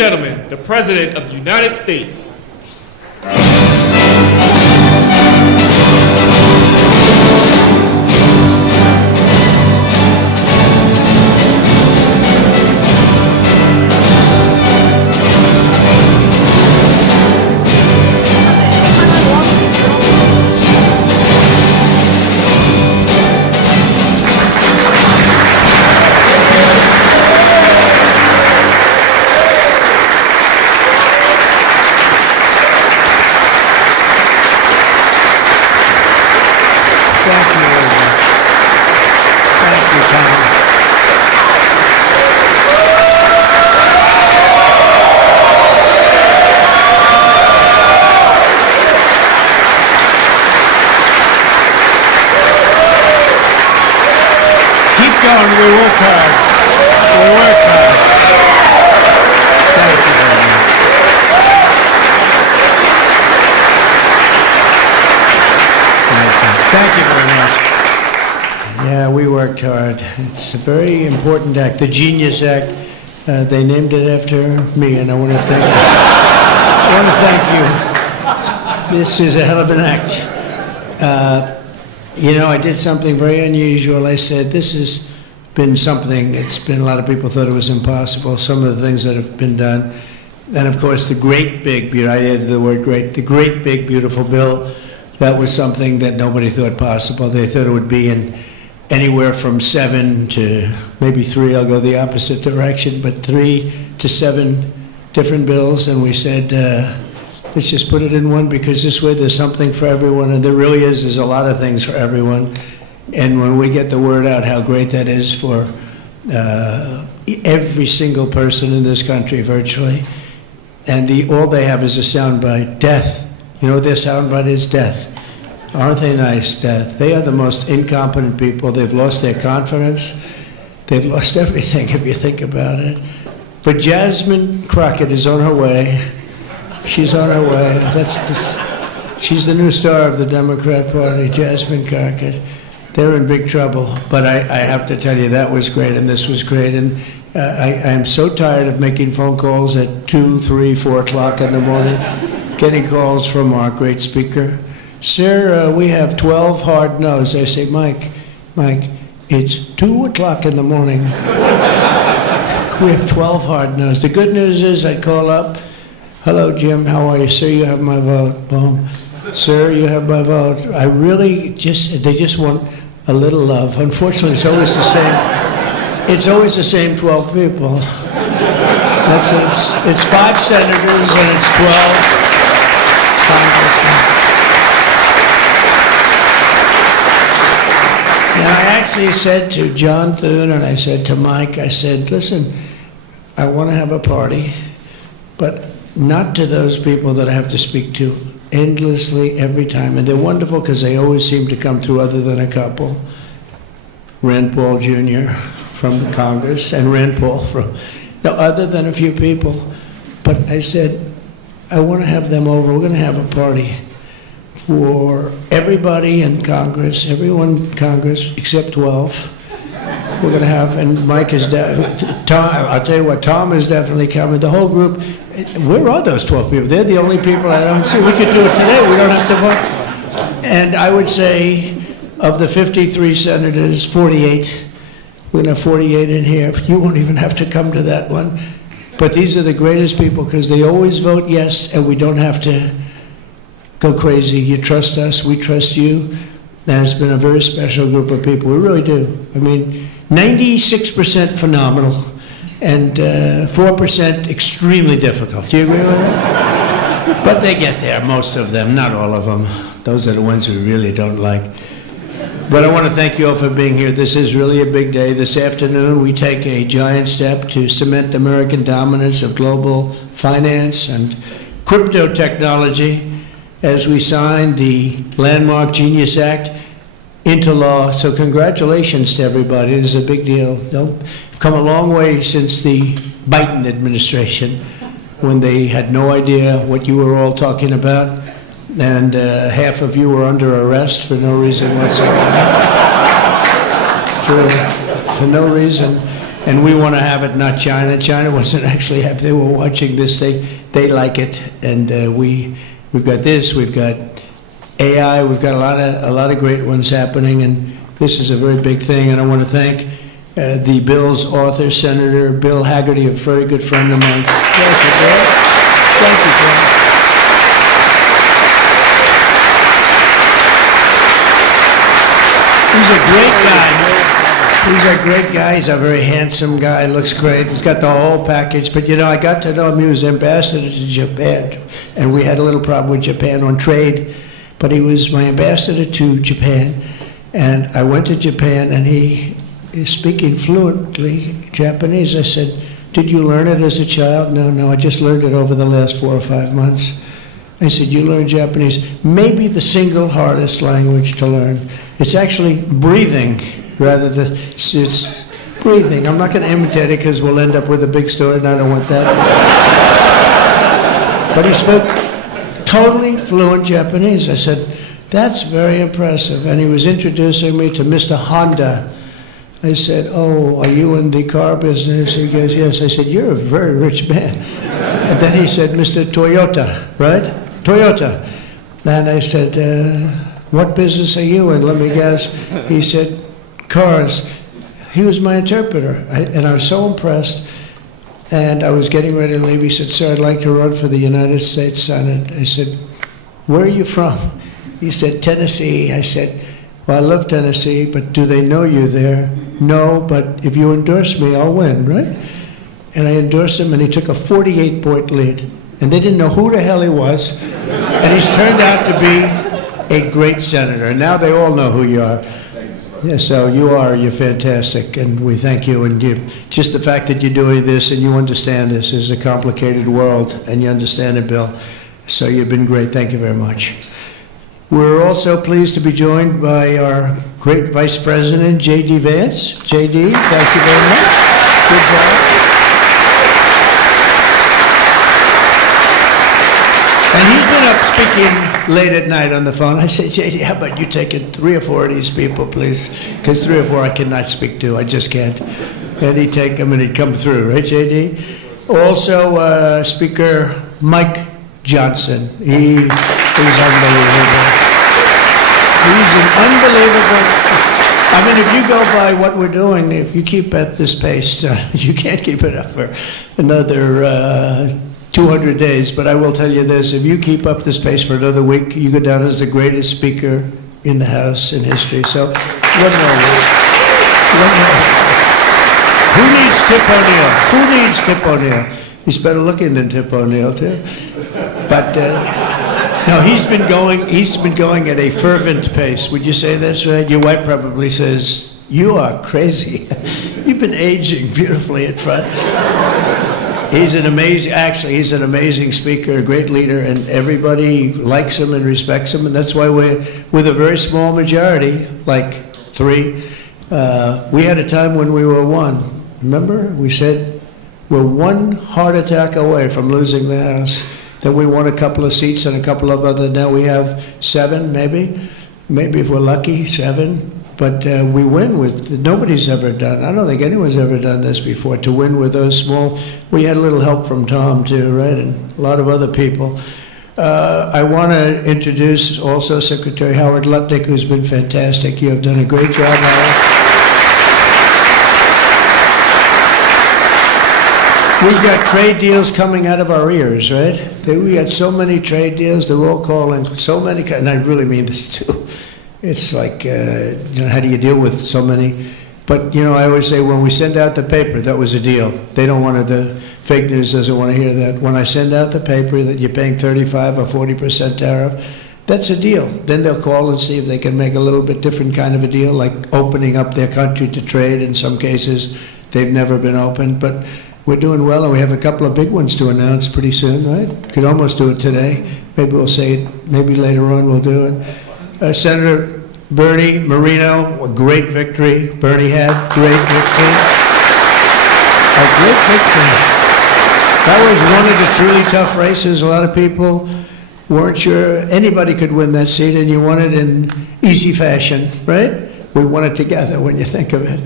gentlemen, the President of the United States. We work hard. We work hard. Thank you very much. Thank you very much. Yeah, we worked hard. It's a very important act, the Genius Act. They named it after me, and I want to thank you. I want to thank you. This is a hell of an act. You know, I did something very unusual. I said, this has been something, it's been, a lot of people thought it was impossible, some of the things that have been done. And of course, the great big, I added the word great, the great big beautiful bill, that was something that nobody thought possible. They thought it would be in anywhere from 7 to maybe 3, I'll go the opposite direction, but 3 to 7 different bills. And we said, let's just put it in one, because this way there's something for everyone, and there really is. There's a lot of things for everyone. And when we get the word out how great that is for every single person in this country, virtually, and all they have is a soundbite, death. You know what their soundbite is? Death. Aren't they nice? Death. They are the most incompetent people. They've lost their confidence. They've lost everything, if you think about it. But Jasmine Crockett is on her way. She's on her way. She's the new star of the Democrat Party, Jasmine Crockett. They're in big trouble. But I have to tell you, that was great, and this was great. And I am so tired of making phone calls at 2, 3, 4 o'clock in the morning, getting calls from our great speaker. Sir, we have 12 hard no's. I say, Mike, it's 2 o'clock in the morning. We have 12 hard no's. The good news is I call up, hello, Jim, how are you? Sir, you have my vote. Boom. Sir, you have my vote. I really they just want a little love. Unfortunately, it's always the same. It's always the same 12 people. It's 5 senators and it's 12 congressmen. Now, I actually said to John Thune and I said to Mike, I said, listen, I want to have a party, but not to those people that I have to speak to endlessly every time. And they're wonderful because they always seem to come through, other than a couple. Rand Paul Jr. from Congress and Rand Paul other than a few people. But I said, I want to have them over. We're going to have a party for everybody in Congress, everyone in Congress except 12. We're going to have, and Mike is Tom, I'll tell you what, Tom is definitely coming. The whole group, where are those 12 people? They're the only people I don't see. We could do it today. We don't have to vote. And I would say of the 53 senators, 48, we're going to have 48 in here. You won't even have to come to that one. But these are the greatest people because they always vote yes, and we don't have to go crazy. You trust us, we trust you. And it's been a very special group of people. We really do. I mean, 96% phenomenal and 4% extremely difficult. Do you agree with that? But they get there, most of them, not all of them. Those are the ones we really don't like. But I want to thank you all for being here. This is really a big day. This afternoon, we take a giant step to cement American dominance of global finance and crypto technology as we sign the landmark Genius Act into law. So congratulations to everybody. This is a big deal. We've come a long way since the Biden administration, when they had no idea what you were all talking about, and half of you were under arrest for no reason whatsoever. For no reason. and we want to have it, not China. China wasn't actually happy. They were watching this. They like it, and we've got this. We've got AI. We've got a lot of great ones happening, and this is a very big thing. And I want to thank the bill's author, Senator Bill Hagerty, a very good friend of mine. Thank you, Bill. Thank you, Bill. He's a great guy. He's a great guy. He's a very handsome guy. Looks great. He's got the whole package. But, you know, I got to know him. He was ambassador to Japan. And we had a little problem with Japan on trade. But he was my ambassador to Japan. And I went to Japan, and he is speaking fluently Japanese. I said, did you learn it as a child? No, I just learned it over the last 4 or 5 months. I said, you learned Japanese? Maybe the single hardest language to learn. It's actually breathing rather than, it's breathing. I'm not going to imitate it because we'll end up with a big story, and I don't want that. But he spoke totally fluent Japanese. I said, that's very impressive. And he was introducing me to Mr. Honda. I said, oh, are you in the car business? He goes, yes. I said, you're a very rich man. And then he said, Mr. Toyota, right? Toyota. And I said, what business are you in? Let me guess. He said, cars. He was my interpreter. And I was so impressed. And I was getting ready to leave. He said, sir, I'd like to run for the United States Senate. I said, where are you from? He said, Tennessee. I said, well, I love Tennessee, but do they know you there? No, but if you endorse me, I'll win, right? And I endorsed him, and he took a 48-point lead. And they didn't know who the hell he was. And he's turned out to be a great senator. And now they all know who you are. Yeah, so you're fantastic, and we thank you. And just the fact that you're doing this and you understand this is a complicated world, and you understand it, Bill. So you've been great. Thank you very much. We're also pleased to be joined by our great Vice President, J.D. Vance. J.D., thank you very much. Good job. And he's been up speaking late at night on the phone. I said, J.D., how about you taking 3 or 4 of these people, please? Because 3 or 4 I cannot speak to. I just can't. And he'd take them and he'd come through, right, J.D.? Also, Speaker Mike Johnson. He is unbelievable. He's an unbelievable. I mean, if you go by what we're doing, if you keep at this pace, you can't keep it up for another 200 days. But I will tell you this, if you keep up this pace for another week, you go down as the greatest speaker in the House in history. So, one more week. One more. Who needs Tip O'Neill? Who needs Tip O'Neill? He's better looking than Tip O'Neill, too. But, no, he's been going at a fervent pace. Would you say that's right? Your wife probably says, you are crazy. You've been aging beautifully in front. He's an amazing speaker, a great leader, and everybody likes him and respects him, and that's why with a very small majority, like 3, we had a time when we were 1. Remember? We said we're 1 heart attack away from losing the House. Then we won a couple of seats and a couple of other, now we have 7 maybe if we're lucky, 7. But we win with, nobody's ever done, I don't think anyone's ever done this before, to win with those small. We had a little help from Tom too, right, and a lot of other people. I want to introduce also Secretary Howard Lutnick, who's been fantastic. You have done a great job, Howard. We've got trade deals coming out of our ears, right? We got so many trade deals, they're all calling so many, and I really mean this too. It's like, how do you deal with so many? But, I always say when we send out the paper, that was a deal. They don't want the fake news doesn't want to hear that. When I send out the paper that you're paying 35 or 40% tariff, that's a deal. Then they'll call and see if they can make a little bit different kind of a deal, like opening up their country to trade. In some cases, they've never been opened, but we're doing well, and we have a couple of big ones to announce pretty soon, right? Could almost do it today. Maybe we'll say it, maybe later on we'll do it. Senator Bernie Moreno, a great victory. Bernie had great victory. A great victory. That was one of the truly tough races. A lot of people weren't sure anybody could win that seat, and you won it in easy fashion, right? We won it together when you think of it.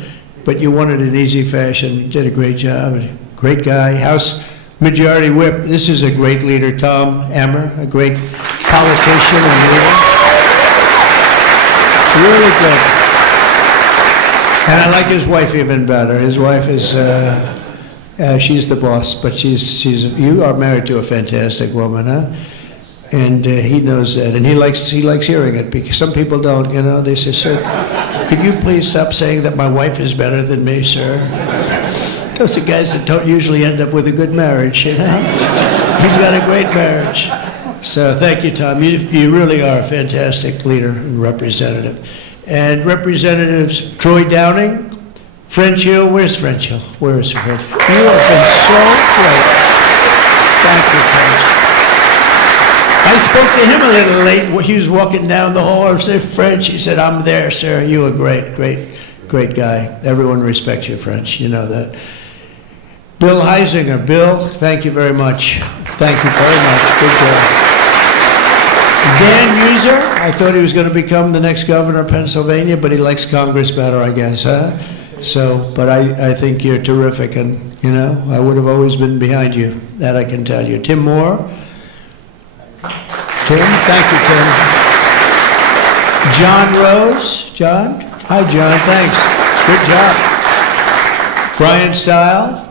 but you won it in easy fashion. You did a great job. Great guy. House Majority Whip. This is a great leader, Tom Emmer, a great politician and leader. Really good. And I like his wife even better. His wife is, she's the boss, but you are married to a fantastic woman, huh? And he knows that, and he likes hearing it, because some people don't, you know. They say, "Sir, could you please stop saying that my wife is better than me, sir?" Those are guys that don't usually end up with a good marriage, you know. He's got a great marriage. So thank you, Tom. You really are a fantastic leader and representative. And Representatives Troy Downing, French Hill. Where's French Hill? Where is French? You have been so great. Thank you, French. I spoke to him a little late. He was walking down the hall. I said, "French." He said, "I'm there, sir. You are great, great guy. Everyone respects you, French. You know that." Bill Heisinger. Bill, thank you very much. Thank you very much. Good job. Dan User. I thought he was going to become the next governor of Pennsylvania, but he likes Congress better, I guess, huh? So, but I think you're terrific, and, you know, I would have always been behind you. That I can tell you. Tim Moore. Tim, thank you, Tim. John Rose. John? Hi, John, thanks. Good job. Brian Stile.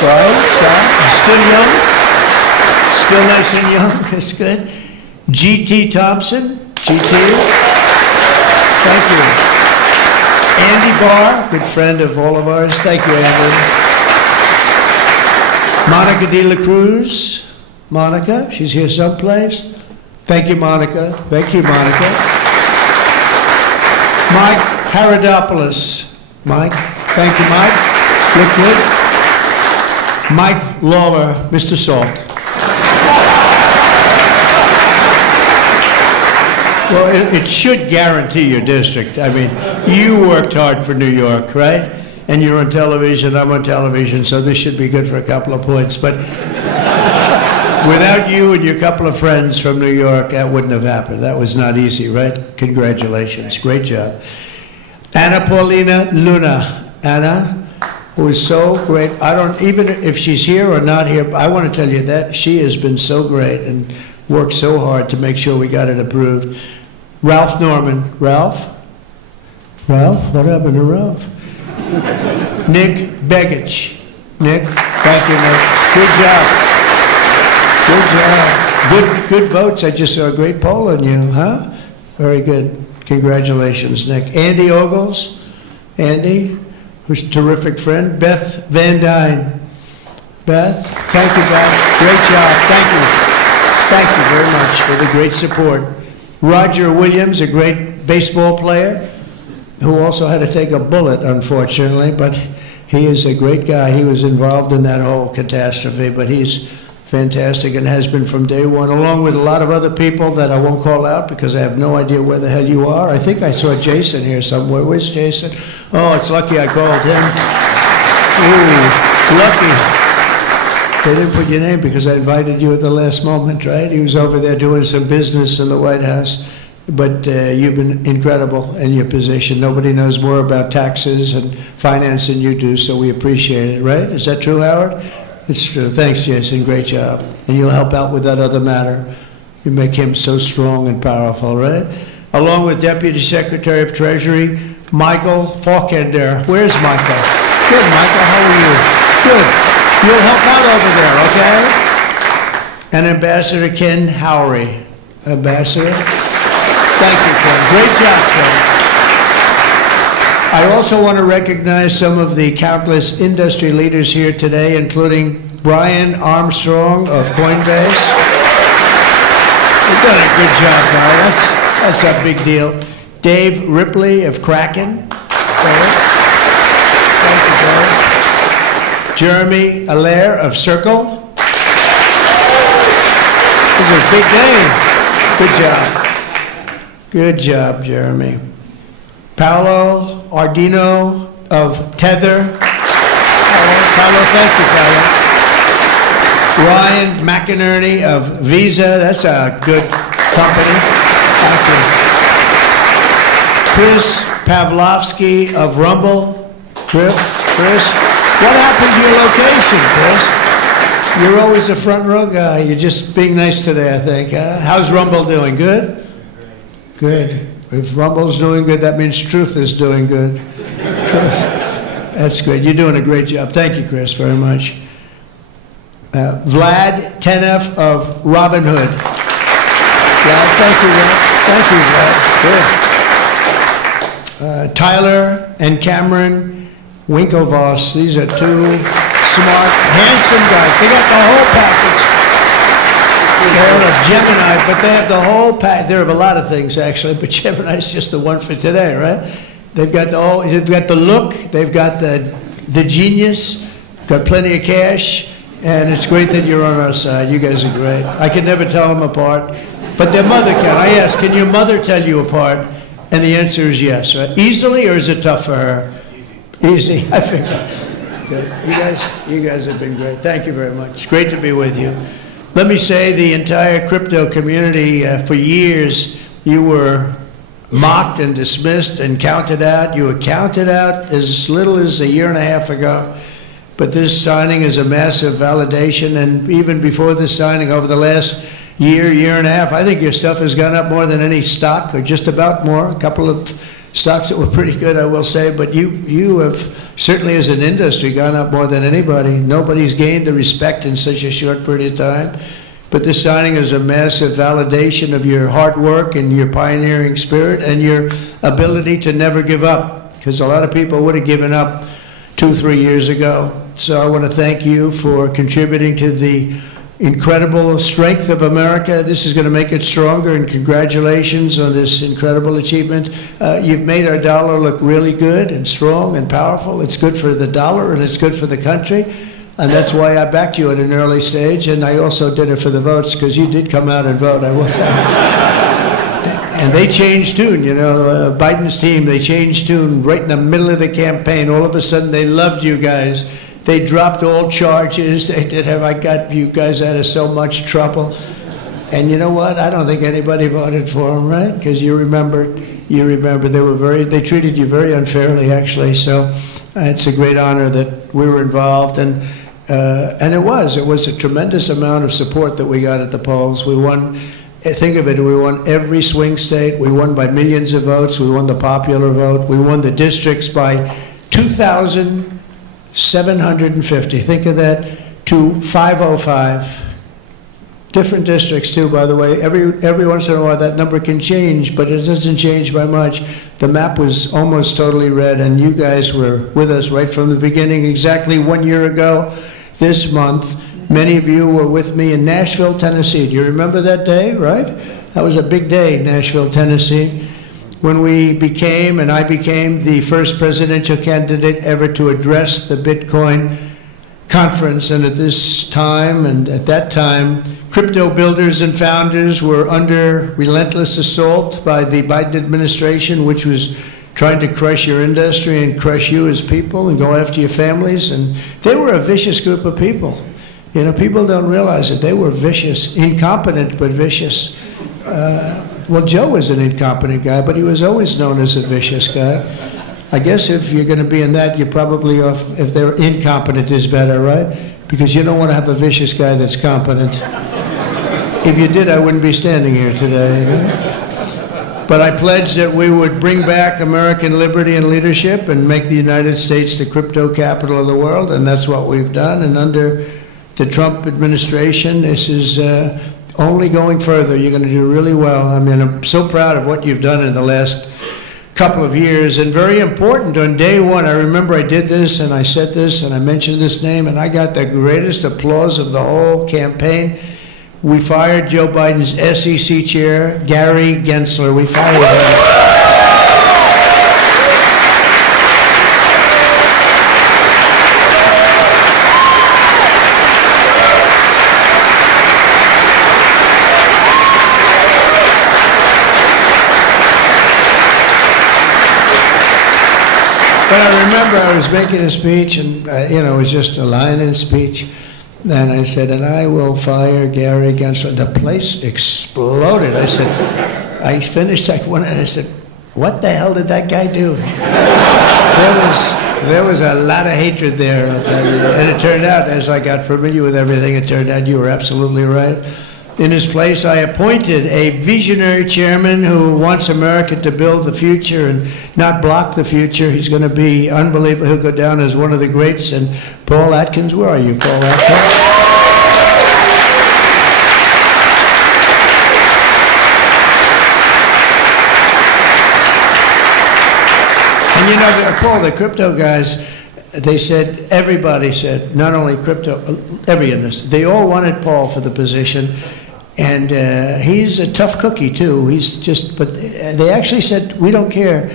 Brian Stile. Still young. Still nice and young. That's good. G.T. Thompson. G.T. Thank you. Andy Barr, good friend of all of ours. Thank you, Andy. Monica De La Cruz. Monica, she's here someplace. Thank you, Monica. Thank you, Monica. Mike Paradopoulos. Mike, thank you, Mike. Look good. Mike Lawler, Mr. Salt. Well, it should guarantee your district. I mean, you worked hard for New York, right? And you're on television, I'm on television, so this should be good for a couple of points. But without you and your couple of friends from New York, that wouldn't have happened. That was not easy, right? Congratulations. Great job. Anna Paulina Luna. Anna, who is so great. I don't, even if she's here or not here, I want to tell you that she has been so great and worked so hard to make sure we got it approved. Ralph Norman. Ralph? Ralph? What happened to Ralph? Nick Begich. Nick, thank you, Nick. Good job. Good job. Good votes. I just saw a great poll on you, huh? Very good. Congratulations, Nick. Andy Ogles. Andy, who's a terrific friend. Beth Van Dyne. Beth, thank you, Beth. Great job. Thank you. Thank you very much for the great support. Roger Williams, a great baseball player, who also had to take a bullet, unfortunately, but he is a great guy. He was involved in that whole catastrophe, but he's fantastic and has been from day one, along with a lot of other people that I won't call out because I have no idea where the hell you are. I think I saw Jason here somewhere. Where's Jason? Oh, it's lucky I called him. Ooh, it's lucky. They didn't put your name because I invited you at the last moment, right? He was over there doing some business in the White House. But you've been incredible in your position. Nobody knows more about taxes and finance than you do, so we appreciate it, right? Is that true, Howard? It's true. Thanks, Jason. Great job. And you'll help out with that other matter. You make him so strong and powerful, right? Along with Deputy Secretary of Treasury, Michael Faulkender. Where's Michael? Good, Michael. How are you? Good. You'll help out over there, okay? And Ambassador Ken Howry. Ambassador? Thank you, Ken. Great job, Ken. I also want to recognize some of the countless industry leaders here today, including Brian Armstrong of Coinbase. You've done a good job, guy. That's a big deal. Dave Ripley of Kraken. Thank you, Dave. Jeremy Allaire of Circle. This is a big name. Good job. Good job, Jeremy. Paolo Ardino of Tether. Paolo, thank you, Paolo. Ryan McInerney of Visa. That's a good company. Thank you. Chris Pavlovsky of Rumble. Chris, what happened to your location, Chris? You're always a front row guy. You're just being nice today, I think. How's Rumble doing? Good? Good. If Rumble's doing good, that means Truth is doing good. Truth. That's good. You're doing a great job. Thank you, Chris, very much. Vlad Tenev of Robin Hood. Vlad, thank you, Vlad. Thank you, Vlad. Good. Tyler and Cameron Winklevoss. These are two smart, handsome guys. They got the whole package. They're a Gemini, but they have the whole package. They have a lot of things, actually, but Gemini's just the one for today, right? They've got the look, they've got the genius, got plenty of cash, and it's great that you're on our side. You guys are great. I can never tell them apart, but their mother can. I asked, can your mother tell you apart? And the answer is yes, right? Easily, or is it tough for her? Easy. I think. Good. You guys have been great. Thank you very much. It's great to be with you. Let me say, the entire crypto community, for years, you were mocked and dismissed and counted out. You were counted out as little as a year and a half ago. But this signing is a massive validation. And even before this signing, over the last year and a half, I think your stuff has gone up more than any stock, or just about more. A couple of stocks that were pretty good, I will say. But you have certainly, as an industry, gone up more than anybody. Nobody's gained the respect in such a short period of time. But this signing is a massive validation of your hard work and your pioneering spirit and your ability to never give up, because a lot of people would have given up 2-3 years ago. So I want to thank you for contributing to the incredible strength of America. This is going to make it stronger, and congratulations on this incredible achievement. You've made our dollar look really good and strong and powerful. It's good for the dollar and it's good for the country. And that's why I backed you at an early stage, and I also did it for the votes, because you did come out and vote, I will say. And they changed tune, you know, Biden's team, they changed tune right in the middle of the campaign. All of a sudden, they loved you guys. They dropped all charges. They did have, I got you guys out of so much trouble. And you know what? I don't think anybody voted for them, right? Because you remember, they treated you very unfairly, actually. So it's a great honor that we were involved. And it was a tremendous amount of support that we got at the polls. We won, think of it, we won every swing state. We won by millions of votes. We won the popular vote. We won the districts by 2,750. Think of that, to 505. Different districts too, by the way. Every once in a while that number can change, but it doesn't change by much. The map was almost totally red, and you guys were with us right from the beginning. Exactly 1 year ago this month, many of you were with me in Nashville, Tennessee. Do you remember that day, right? That was a big day, Nashville, Tennessee, when I became the first presidential candidate ever to address the Bitcoin conference. And at that time, crypto builders and founders were under relentless assault by the Biden administration, which was trying to crush your industry and crush you as people and go after your families. And they were a vicious group of people. You know, people don't realize it. They were vicious, incompetent, but vicious. Well, Joe was an incompetent guy, but he was always known as a vicious guy. I guess if you're going to be in that, you're probably off, if they're incompetent is better, right? Because you don't want to have a vicious guy that's competent. If you did, I wouldn't be standing here today. You know? But I pledged that we would bring back American liberty and leadership and make the United States the crypto capital of the world, and that's what we've done. And under the Trump administration, this is only going further. You're going to do really well. I mean, I'm so proud of what you've done in the last couple of years, and very important. On day one, I remember I did this and I said this and I mentioned this name, and I got the greatest applause of the whole campaign. We fired Joe Biden's SEC chair, Gary Gensler. We fired him. But I remember I was making a speech, and it was just a line in a speech. And I said, and I will fire Gary Gensler. The place exploded. I said, I finished, I said, what the hell did that guy do? There was a lot of hatred there, I'll tell you. And it turned out, as I got familiar with everything, it turned out you were absolutely right. In his place, I appointed a visionary chairman who wants America to build the future and not block the future. He's going to be unbelievable. He'll go down as one of the greats. And Paul Atkins, where are you, Paul Atkins? And you know, Paul, the crypto guys, they said, everybody said, not only crypto, every industry, they all wanted Paul for the position. And he's a tough cookie, too. He's just, but they actually said, we don't care.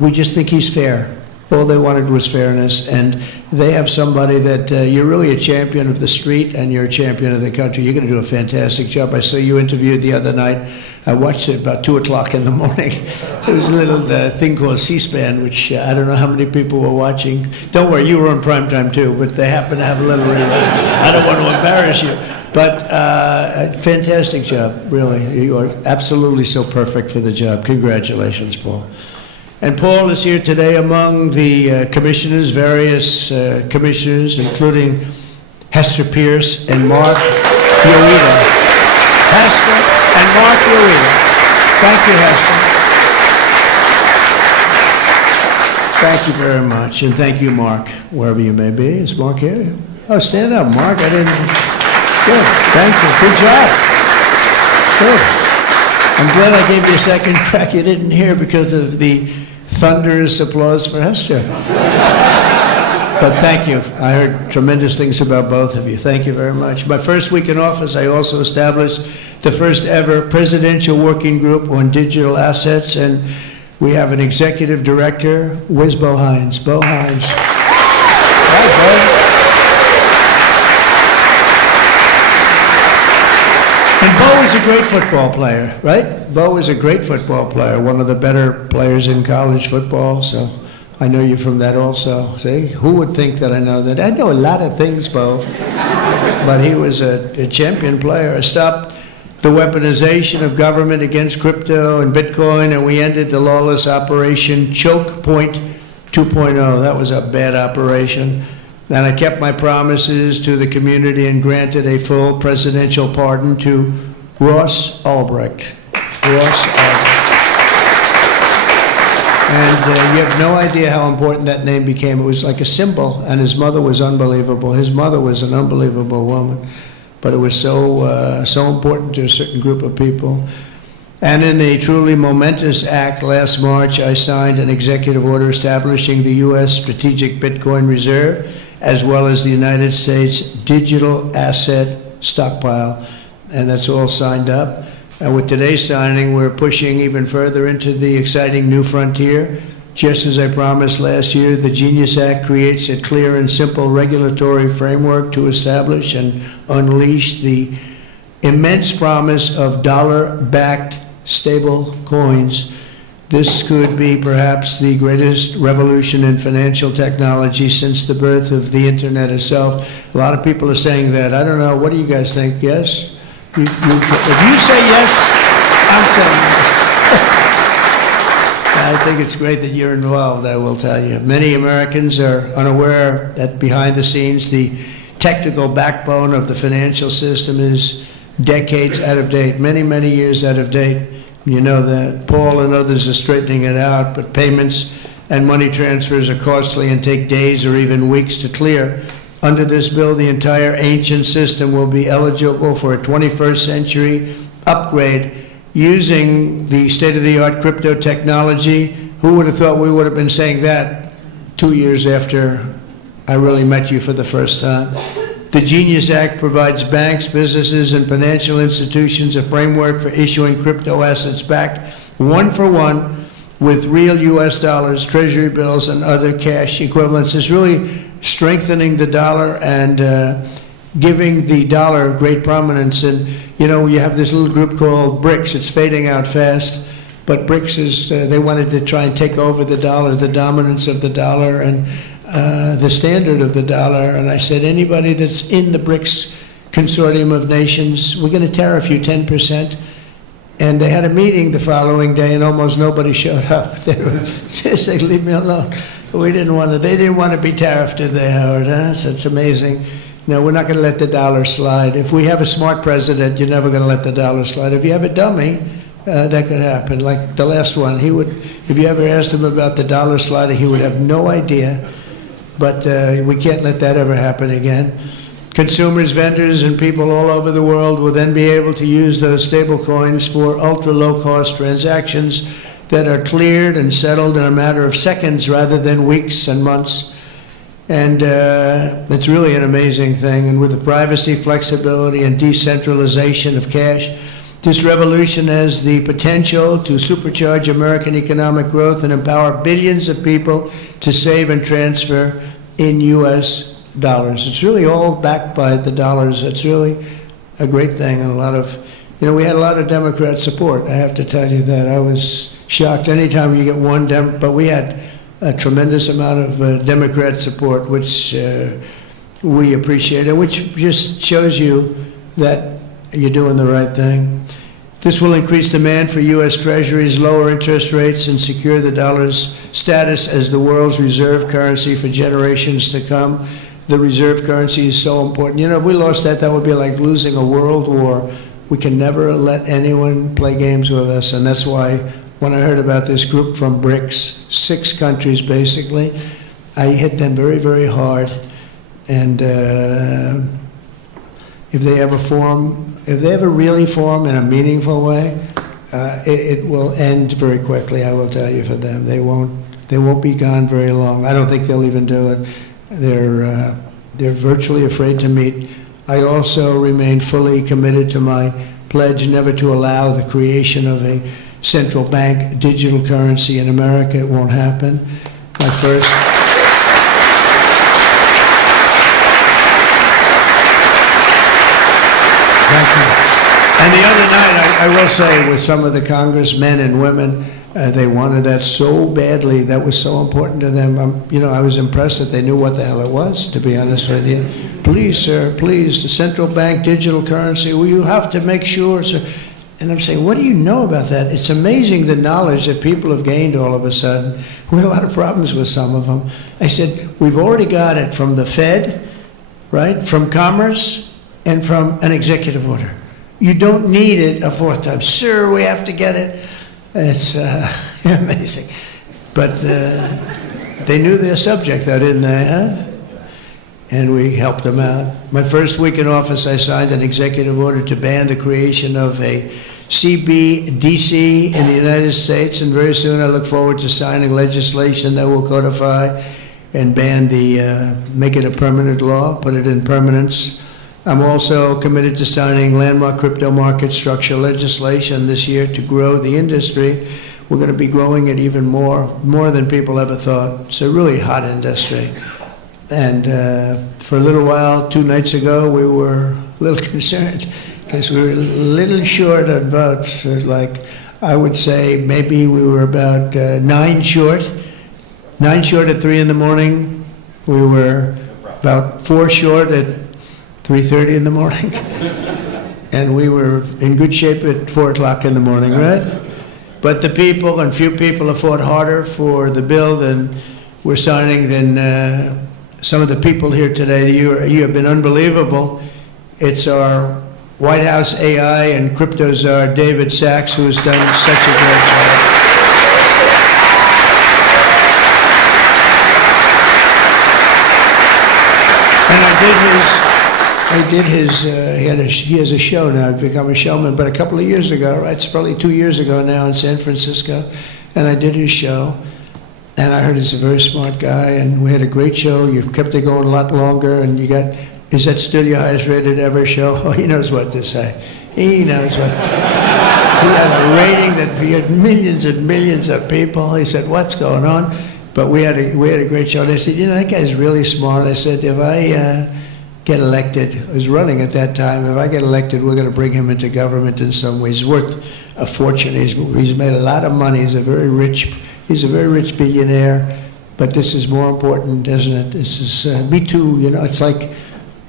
We just think he's fair. All they wanted was fairness. And they have somebody that you're really a champion of the street and you're a champion of the country. You're going to do a fantastic job. I saw you interviewed the other night. I watched it about 2 o'clock in the morning. It was a little thing called C-SPAN, which I don't know how many people were watching. Don't worry, you were on primetime, too, but they happen to have a little, I don't want to embarrass you. But fantastic job, really. You are absolutely so perfect for the job. Congratulations, Paul. And Paul is here today among the commissioners, various commissioners, including Hester Pierce and Mark Yoida. Hester and Mark Yoida. Thank you, Hester. Thank you very much. And thank you, Mark, wherever you may be. Is Mark here? Oh, stand up, Mark. I didn't... Good, thank you. Good job. Good. I'm glad I gave you a second crack you didn't hear because of the thunderous applause for Hester. But thank you. I heard tremendous things about both of you. Thank you very much. My first week in office, I also established the first ever presidential working group on digital assets, and we have an executive director. Where's Bo Hines? Bo Hines. Hi, Bo. And Bo is a great football player, right? Bo is a great football player, one of the better players in college football, so I know you from that also. See, who would think that I know that? I know a lot of things, Bo, but he was a champion player. I stopped the weaponization of government against crypto and Bitcoin, and we ended the lawless operation Choke Point 2.0. That was a bad operation. And I kept my promises to the community and granted a full presidential pardon to Ross Ulbricht. Ross Ulbricht. And you have no idea how important that name became. It was like a symbol, and his mother was unbelievable. His mother was an unbelievable woman, but it was so important to a certain group of people. And in a truly momentous act last March, I signed an executive order establishing the U.S. Strategic Bitcoin Reserve, as well as the United States Digital Asset Stockpile. And that's all signed up. And with today's signing, we're pushing even further into the exciting new frontier. Just as I promised last year, the Genius Act creates a clear and simple regulatory framework to establish and unleash the immense promise of dollar-backed stable coins. This could be perhaps the greatest revolution in financial technology since the birth of the internet itself. A lot of people are saying that. I don't know. What do you guys think? Yes? If you say yes, I'm saying yes. I think it's great that you're involved, I will tell you. Many Americans are unaware that behind the scenes, the technical backbone of the financial system is decades out of date, many, many years out of date. You know that. Paul and others are straightening it out, but payments and money transfers are costly and take days or even weeks to clear. Under this bill, the entire ancient system will be eligible for a 21st century upgrade using the state-of-the-art crypto technology. Who would have thought we would have been saying that 2 years after I really met you for the first time? The Genius Act provides banks, businesses, and financial institutions a framework for issuing crypto assets backed one-for-one with real U.S. dollars, treasury bills, and other cash equivalents. It's really strengthening the dollar and giving the dollar great prominence. And, you know, you have this little group called BRICS. It's fading out fast. But BRICS is, they wanted to try and take over the dollar, the dominance of the dollar, and the standard of the dollar. And I said, anybody that's in the BRICS consortium of nations, we're going to tariff you 10%. And they had a meeting the following day, and almost nobody showed up. They said, leave me alone. They didn't want to be tariffed, did they, Howard? Huh? So it's amazing. No, we're not going to let the dollar slide. If we have a smart president, you're never going to let the dollar slide. If you have a dummy, that could happen. Like the last one, if you ever asked him about the dollar slide, he would have no idea. But we can't let that ever happen again. Consumers, vendors, and people all over the world will then be able to use those stable coins for ultra-low-cost transactions that are cleared and settled in a matter of seconds rather than weeks and months. And it's really an amazing thing. And with the privacy, flexibility, and decentralization of cash, this revolution has the potential to supercharge American economic growth and empower billions of people to save and transfer in U.S. dollars. It's really all backed by the dollars. It's really a great thing, and we had a lot of Democrat support. I have to tell you that. I was shocked anytime you get one but we had a tremendous amount of Democrat support, which we appreciate, and which just shows you that you're doing the right thing. This will increase demand for U.S. Treasuries, lower interest rates, and secure the dollar's status as the world's reserve currency for generations to come. The reserve currency is so important. If we lost that, that would be like losing a world war. We can never let anyone play games with us, and that's why when I heard about this group from BRICS, 6 countries basically, I hit them very, very hard. And if they ever really form in a meaningful way, it will end very quickly, I will tell you, for them. They won't be gone very long. I don't think they'll even do it. They're virtually afraid to meet. I also remain fully committed to my pledge never to allow the creation of a central bank digital currency in America. It won't happen. My first... Thank you. And the other night, I will say, with some of the congressmen and women, they wanted that so badly. That was so important to them. I was impressed that they knew what the hell it was, to be honest with you. Please, sir, please, the central bank digital currency, well, you have to make sure, sir. And I'm saying, what do you know about that? It's amazing the knowledge that people have gained all of a sudden. We had a lot of problems with some of them. I said, we've already got it from the Fed, right, from Commerce, and from an executive order. You don't need it a fourth time. Sir, we have to get it. It's amazing. But they knew their subject, though, didn't they, huh? And we helped them out. My first week in office, I signed an executive order to ban the creation of a CBDC in the United States, and very soon I look forward to signing legislation that will codify and ban make it a permanent law, put it in permanence. I'm also committed to signing landmark crypto market structure legislation this year to grow the industry. We're going to be growing it even more than people ever thought. It's a really hot industry. And for a little while, 2 nights ago, we were a little concerned because we were a little short on votes. Like, I would say maybe we were about 9 short. 9 short at 3 in the morning. We were about 4 short at 3:30 in the morning. And we were in good shape at 4 o'clock in the morning, right? But the people, and few people, have fought harder for the bill than we're signing than some of the people here today. You have been unbelievable. It's our White House AI and crypto czar, David Sachs, who has done such a great job. And he has a show now. I've become a showman, but a couple of years ago, right? It's probably 2 years ago now in San Francisco, and I did his show. And I heard he's a very smart guy, and we had a great show. You kept it going a lot longer, and is that still your highest rated ever show? Oh, he knows what to say. He knows what to say. He had a rating that he had millions and millions of people. He said, what's going on? But we had a great show. They said, that guy's really smart. I said, if I get elected, I was running at that time, if I get elected, we're going to bring him into government in some ways. He's worth a fortune. He's made a lot of money. He's a very rich billionaire, but this is more important, isn't it? This is, me too, it's like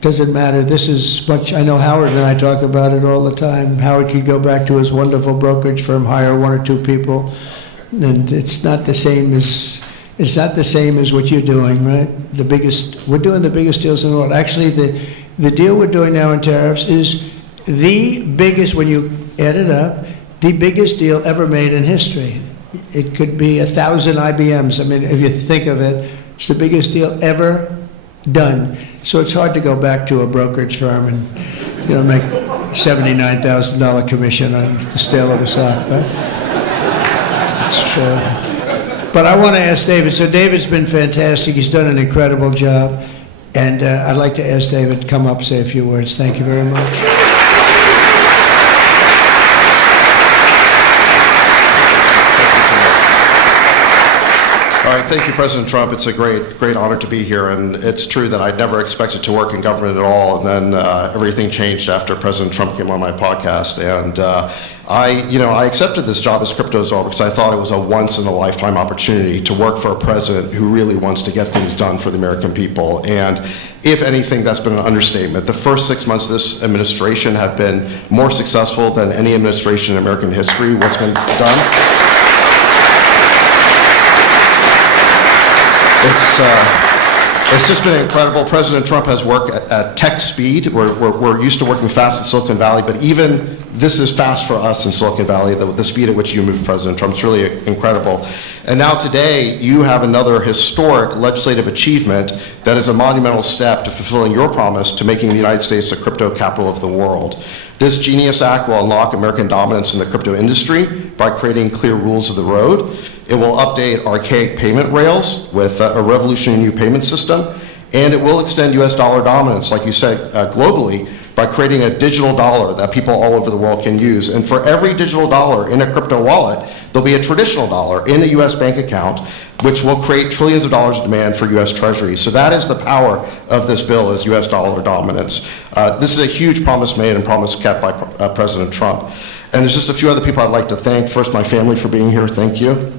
doesn't matter. This is much, I know Howard and I talk about it all the time. Howard could go back to his wonderful brokerage firm, hire one or two people, and it's not the same as what you're doing, right? We're doing the biggest deals in the world. Actually, the deal we're doing now in tariffs is the biggest, when you add it up, the biggest deal ever made in history. It could be 1,000 IBMs. I mean, if you think of it, it's the biggest deal ever done. So it's hard to go back to a brokerage firm and, make $79,000 commission on the sale of a stock, right? It's true. But I want to ask David. So David's been fantastic. He's done an incredible job. And I'd like to ask David to come up and say a few words. Thank you very much. All right, thank you, President Trump. It's a great honor to be here, and it's true that I never expected to work in government at all, and then everything changed after President Trump came on my podcast, and I accepted this job as cryptozoar because I thought it was a once-in-a-lifetime opportunity to work for a president who really wants to get things done for the American people, and if anything, that's been an understatement. The first 6 months of this administration have been more successful than any administration in American history. What's been done? It's just been incredible. President Trump has worked at tech speed. We're used to working fast in Silicon Valley, but even this is fast for us in Silicon Valley, the speed at which you move, President Trump. It's really incredible. And now today, you have another historic legislative achievement that is a monumental step to fulfilling your promise to making the United States the crypto capital of the world. This Genius Act will unlock American dominance in the crypto industry by creating clear rules of the road. It will update archaic payment rails with a revolutionary new payment system, and it will extend U.S. dollar dominance, like you said, globally, by creating a digital dollar that people all over the world can use. And for every digital dollar in a crypto wallet, there'll be a traditional dollar in a U.S. bank account, which will create trillions of dollars of demand for U.S. Treasury. So that is the power of this bill, is U.S. dollar dominance. This is a huge promise made and promise kept by President Trump. And there's just a few other people I'd like to thank. First, my family for being here. Thank you.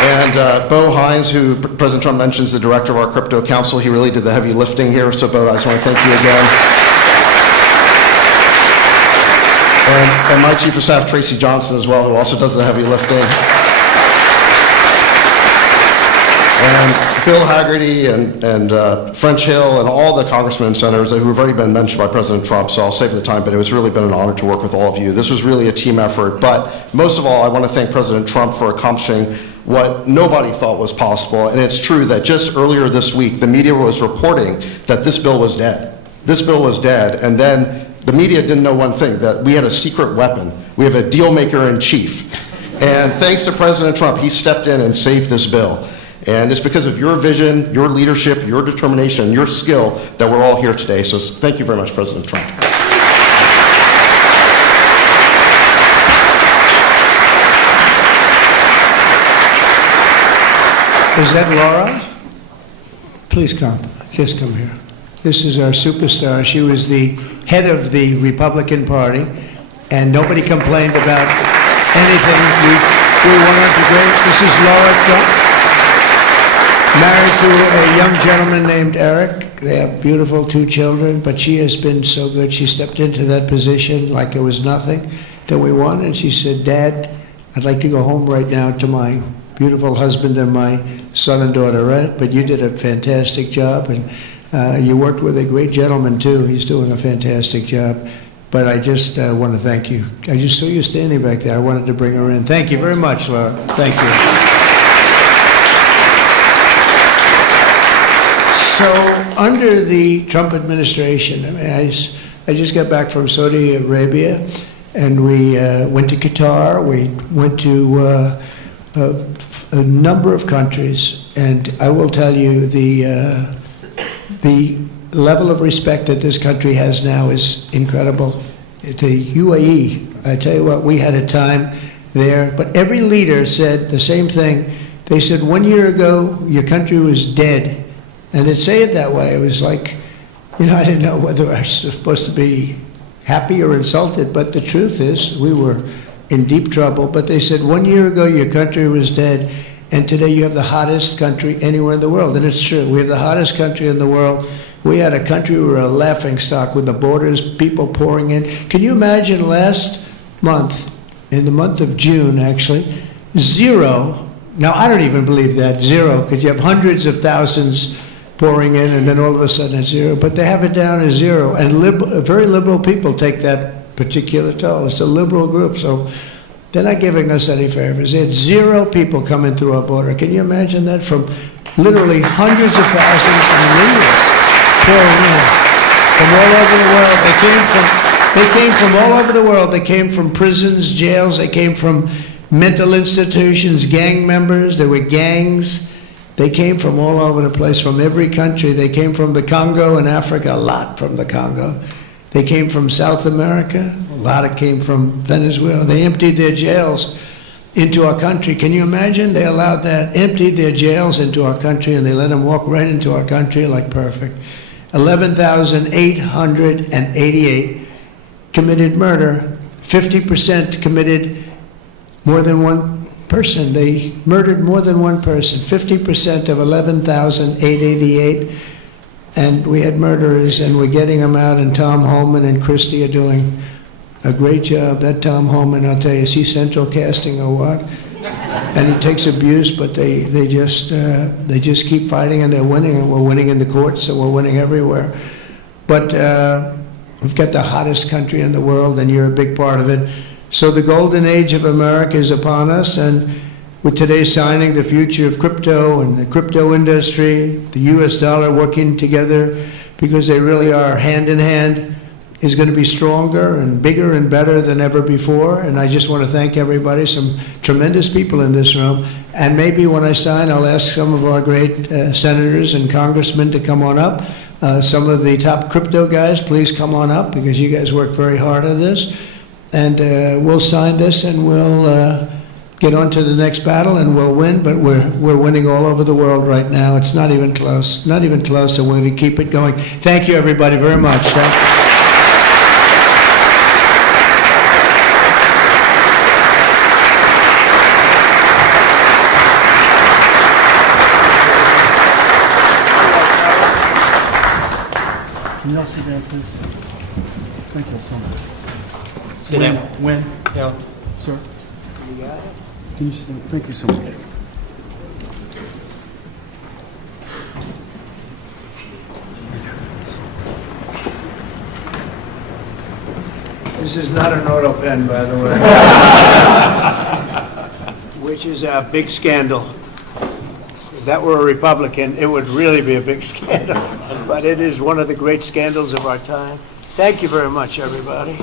And Bo Hines, who President Trump mentions, the director of our crypto council, he really did the heavy lifting here. So Bo, I just want to thank you again. And my chief of staff, Tracy Johnson, as well, who also does the heavy lifting. And Bill Hagerty and French Hill and all the congressmen and senators who have already been mentioned by President Trump, so I'll save the time, but it was really been an honor to work with all of you. This was really a team effort, but most of all, I want to thank President Trump for accomplishing what nobody thought was possible, and it's true that just earlier this week, the media was reporting that this bill was dead. This bill was dead, and then the media didn't know one thing, that we had a secret weapon. We have a deal maker in chief. And thanks to President Trump, he stepped in and saved this bill. And it's because of your vision, your leadership, your determination, your skill that we're all here today. So thank you very much, President Trump. Is that Laura? Please come. Just come here. This is our superstar. She was the head of the Republican Party, and nobody complained about anything. We wanted to go. This is Laura Trump, married to a young gentleman named Eric. They have beautiful 2 children, but she has been so good. She stepped into that position like it was nothing that we wanted, and she said, "Dad, I'd like to go home right now to my beautiful husband and my son and daughter, right? But you did a fantastic job, and you worked with a great gentleman, too. He's doing a fantastic job. But I just want to thank you. I just saw you standing back there. I wanted to bring her in. Thank you very much, Laura. Thank you. So under the Trump administration, I mean, I just got back from Saudi Arabia, and we went to Qatar. We went to a number of countries, and I will tell you the level of respect that this country has now is incredible. The UAE, I tell you what, we had a time there, but every leader said the same thing. They said 1 year ago, your country was dead. And they'd say it that way. It was like, I didn't know whether I was supposed to be happy or insulted, but the truth is we were in deep trouble. But they said 1 year ago, your country was dead. And today you have the hottest country anywhere in the world, and it's true. We have the hottest country in the world. We had a country, we were a laughing stock with the borders, people pouring in. Can you imagine last month, in the month of June, actually, zero, now I don't even believe that, zero, because you have hundreds of thousands pouring in, and then all of a sudden it's zero, but they have it down as zero. And very liberal people take that particular toll. It's a liberal group, so they're not giving us any favors. It's zero people coming through our border. Can you imagine that? From literally hundreds of thousands and millions pouring in from all over the world. They came from all over the world. They came from prisons, jails. They came from mental institutions, gang members. There were gangs. They came from all over the place, from every country. They came from the Congo in Africa, a lot from the Congo. They came from South America. A lot of came from Venezuela. They emptied their jails into our country. Can you imagine? They allowed that, emptied their jails into our country, and they let them walk right into our country like perfect. 11,888 committed murder. 50% committed more than one person. They murdered more than one person. 50% of 11,888. And we had murderers, and we're getting them out, and Tom Homan and Christie are doing a great job. That Tom Homan, I'll tell you, is he central casting or what? And he takes abuse, but they just keep fighting, and they're winning, and we're winning in the courts, so we're winning everywhere. But we've got the hottest country in the world, and you're a big part of it. So the golden age of America is upon us, and with today's signing, the future of crypto and the crypto industry, the US dollar working together, because they really are hand in hand, is going to be stronger and bigger and better than ever before. And I just want to thank everybody, some tremendous people in this room. And maybe when I sign, I'll ask some of our great senators and congressmen to come on up. Some of the top crypto guys, please come on up, because you guys work very hard on this. And we'll sign this, and we'll get on to the next battle, and we'll win. But we're winning all over the world right now. It's not even close, not even close, and we're going to keep it going. Thank you, everybody, very much. Thank you. Can you all sit down, please? Thank you so much. Sit down. When? Yeah. Sir? Can you sit down? Thank you so much. This is not an auto pen, by the way. Which is a big scandal. If that were a Republican, it would really be a big scandal. But it is one of the great scandals of our time. Thank you very much, everybody.